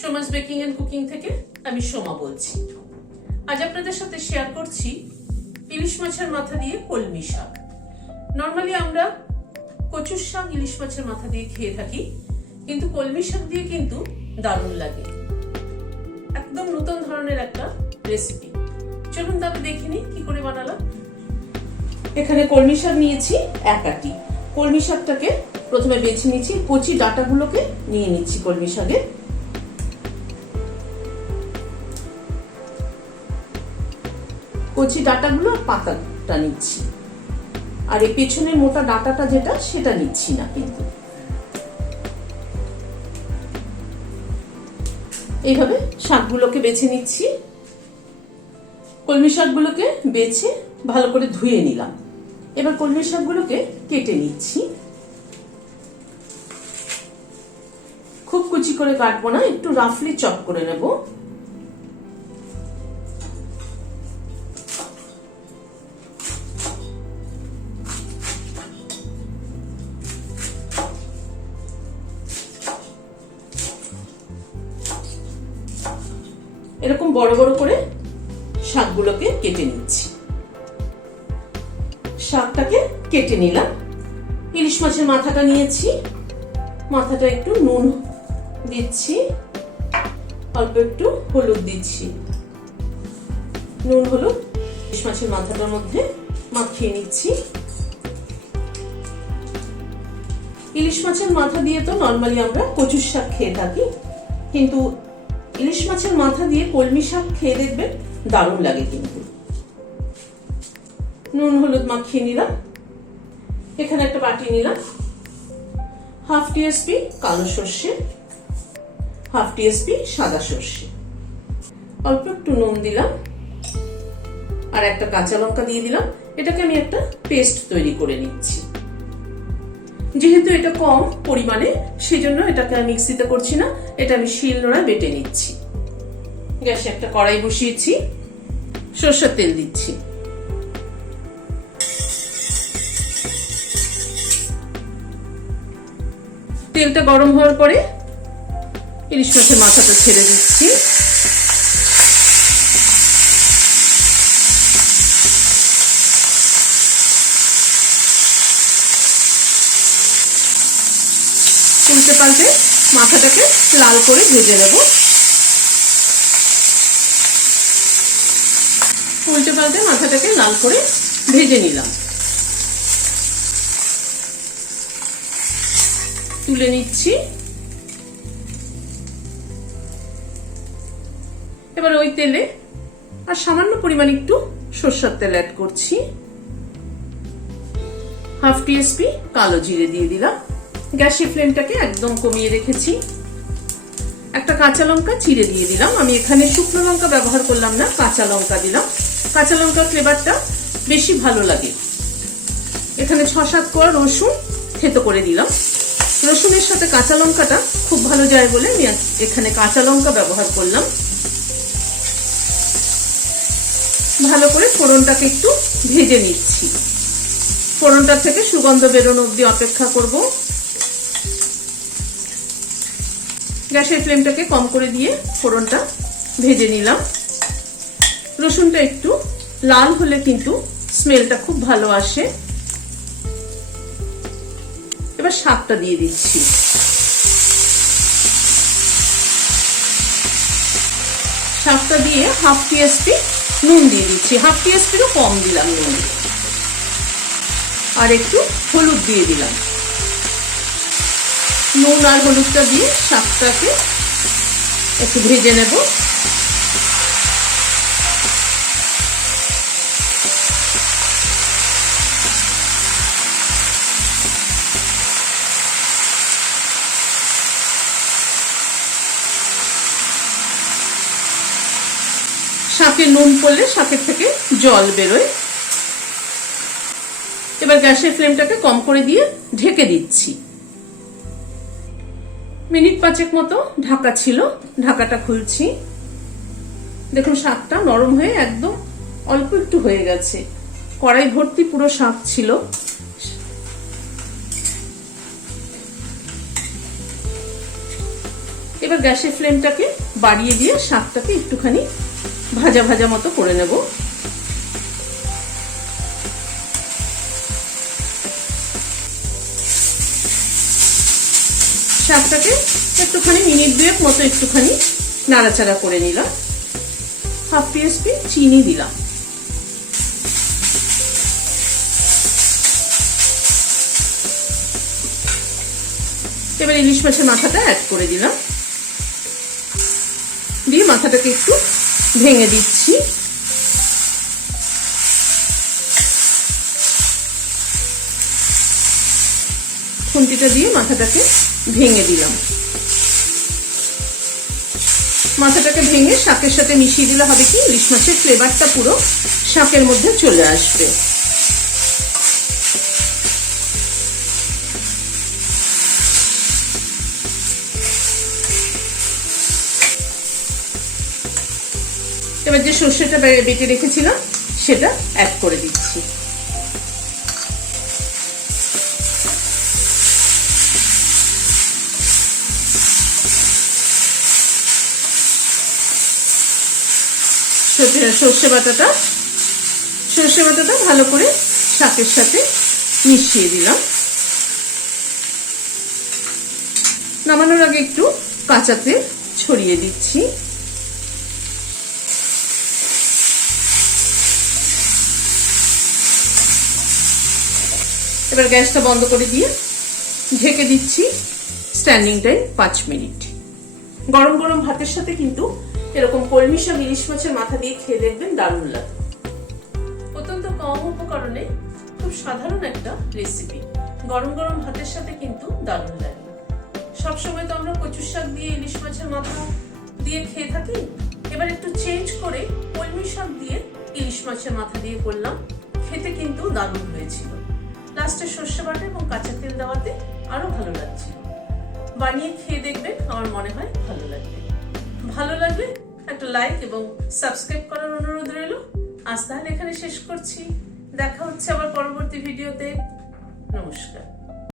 Soma's baking and cooking থেকে আমি সোমা বলছি। আজ আপনাদের সাথে শেয়ার করছি ইলিশ মাছের মাথা দিয়ে কলমি শাক। নর্মালি আমরা কচুর শাক ইলিশ মাছের মাথা দিয়ে খেয়ে থাকি, কিন্তু কলমি শাক দিয়ে কিন্তু দারুণ লাগে। একদম নতুন ধরনের একটা রেসিপি। চলুন তবে দেখিনি কি করে বানালাম। এখানে কলমি শাক নিয়েছি এক আটি। কলমি শাকটাকে প্রথমে বেছে নিচ্ছি, কচি ডাঁটাগুলোকে নিয়ে নিচ্ছি কলমি শাকের। কচি ডাঁটাগুলো আর পাতাটা নিচ্ছি, আর এই পেছনের মোটা ডাঁটাটা যেটা সেটা নিচ্ছি না। কিন্তু এইভাবে শাকগুলোকে বেছে নিচ্ছি। কলমি শাকগুলোকে বেছে ভালো করে ধুয়ে নিলাম। এবার কলমি শাকগুলোকে কেটে নিচ্ছি। খুব কুচি করে কাটবো না, একটু রাফলি চপ করে নেব। এরকম বড় বড় করে শাকগুলোকে কেটে নিচ্ছি। শাকটাকে কেটে নিলাম। ইলিশ মাছের মাথাটা নিয়েছি, মাথাটা একটু নুন দিচ্ছি, অল্প একটু হলুদ দিচ্ছি। নুন হলুদ ইলিশ মাছের মাথাটার মধ্যে মাখিয়ে নিচ্ছি। ইলিশ মাছের মাথা দিয়ে তো নর্মালি আমরা কচুর শাক খেয়ে থাকি, কিন্তু ইলিশ মাছের মাথা দিয়ে কলমি শাক খেয়ে দেখবেন দারুণ লাগে। কিন্তু নুন হলুদ মাখিয়ে নিলাম। এখানে একটা বাটি নিলাম, হাফ টিস্পুন কালো সর্ষে, হাফ টিস্পুন সাদা সর্ষে, অল্প একটু নুন দিলাম, আর একটা কাঁচা লঙ্কা দিয়ে দিলাম। এটাকে আমি একটা পেস্ট তৈরি করে নিচ্ছি। যেহেতু এটা কম পরিমাণে, সেজন্য এটাকে আমি মিক্সিতে করছি না, এটা আমি শিলনোড়ায় বেটে নিচ্ছি। গ্যাসে একটা কড়াই বসিয়েছি, সরষের তেল দিচ্ছি। তেলটা গরম হওয়ার পরে ইলিশ মাছের মাথাটা ছেড়ে দিচ্ছি। উল্টে পাল্টে মাথাটাকে লাল করে ভেজে নেব। উল্টে পাল্টে মাথাটাকে লাল করে ভেজে নিলাম। তুলে নিচ্ছি। এবার ওই তেলে আর সামান্য পরিমাণ একটু সরষের তেল অ্যাড করছি। হাফ টিস্পুন কালো জিরে দিয়ে দিলাম। গ্যাসের ফ্লেমটাকে একদম কমিয়ে রেখেছি। একটা কাঁচা লঙ্কা চিড়ে দিয়ে দিলাম। আমি এখানে শুকনো লঙ্কা ব্যবহার করলাম না, কাঁচা লঙ্কা দিলাম। কাঁচা লঙ্কার ফ্লেভারটা বেশি ভালো লাগে। এখানে 6-7 কোয়া রসুন থেতো করে দিলাম। রসুনের সাথে কাঁচা লঙ্কাটা খুব ভালো যায় বলে আমি এখানে কাঁচা লঙ্কা ব্যবহার করলাম। ভালো করে ফোড়নটাকে একটু ভেজে নিচ্ছি। ফোড়নটা থেকে সুগন্ধ বেরোনো অবধি অপেক্ষা করব। গ্যাসের ফ্লেমটাকে কম করে দিয়ে ফোড়নটা ভেজে নিলাম। রসুনটা একটু লাল হলে কিন্তু স্মেলটা খুব ভালো আসে। এবার শাকটা দিয়ে দিচ্ছি। শাকটা দিয়ে হাফ টিস্পুন নুন দিয়ে দিচ্ছি। হাফ টিস্পুনও কম দিলাম নুন, আর একটু হলুদ দিয়ে দিলাম। নুন আর হলুদটা দিয়ে শাকটাকে একটু ভেজে নেব। শাকে নুন পড়লে শাকের থেকে জল বেরোয়। এবার গ্যাসের ফ্লেমটাকে কম করে দিয়ে ঢেকে দিচ্ছি। মিনিট 5 মতো ঢাকা ছিল, ঢাকাটা খুলছি। দেখুন শাকটা নরম হয়ে একদম অল্প একটু হয়ে গেছে। কড়াই ভর্তি পুরো শাক ছিল। এবার এবার গ্যাসের ফ্লেমটাকে বাড়িয়ে দিয়ে শাকটাকে একটুখানি ভাজা ভাজা মতো করে নেব। শাকটাকে একটুখানি মিনিট 2 মতো একটুখানি নাড়াচাড়া করে নিলাম। হাফ টিস্পুন চিনি দিলাম। এবার ইলিশ মাছের মাথাটা অ্যাড করে দিলাম, দিয়ে মাথাটাকে একটু ভেঙে দিচ্ছি। খুন্তিটা দিয়ে মাথাটাকে ভেঙে দিলাম। মাথাটাকে ভেঙে শাকের সাথে মিশিয়ে দিলে হবে কি, ইলিশ মাছের ফ্লেভারটা পুরো শাকের মধ্যে চলে আসবে। এবার যে সর্ষেটা বেটে রেখেছিলাম সেটা অ্যাড করে দিচ্ছি। সর্ষে বাটাটা ভালো করে শাকের সাথে মিশিয়ে দিলাম। নামানোর আগে একটু কাঁচা তেল ছড়িয়ে দিচ্ছি। এবার গ্যাসটা বন্ধ করে দিয়ে ঢেকে দিচ্ছি স্ট্যান্ডিং টাইম 5 মিনিট। গরম গরম ভাতের সাথে কিন্তু এরকম কলমি শাক ইলিশ মাছের মাথা দিয়ে খেয়ে দেখবেন, দারুণ লাগে। অত্যন্ত কম উপকরণে খুব সাধারণ একটা রেসিপি, গরম গরম ভাতের সাথে কিন্তু দারুণ লাগে। সবসময় তো আমরা কচুর শাক দিয়ে ইলিশ মাছের মাথা দিয়ে খেয়ে থাকি, এবার একটু চেঞ্জ করে কলমি শাক দিয়ে ইলিশ মাছের মাথা দিয়ে করলাম, খেতে কিন্তু দারুণ হয়েছিল। লাস্টে সর্ষে বাটা এবং কাঁচা তেল দেওয়াতে আরো ভালো লাগছিল। বানিয়ে খেয়ে দেখবেন, আমার মনে হয় ভালো লাগবে। ভালো লাগলে একটা লাইক এবং সাবস্ক্রাইব করার অনুরোধ রইল। আজ তাহলে এখানে শেষ করছি, দেখা হচ্ছে আবার পরবর্তী ভিডিওতে। নমস্কার।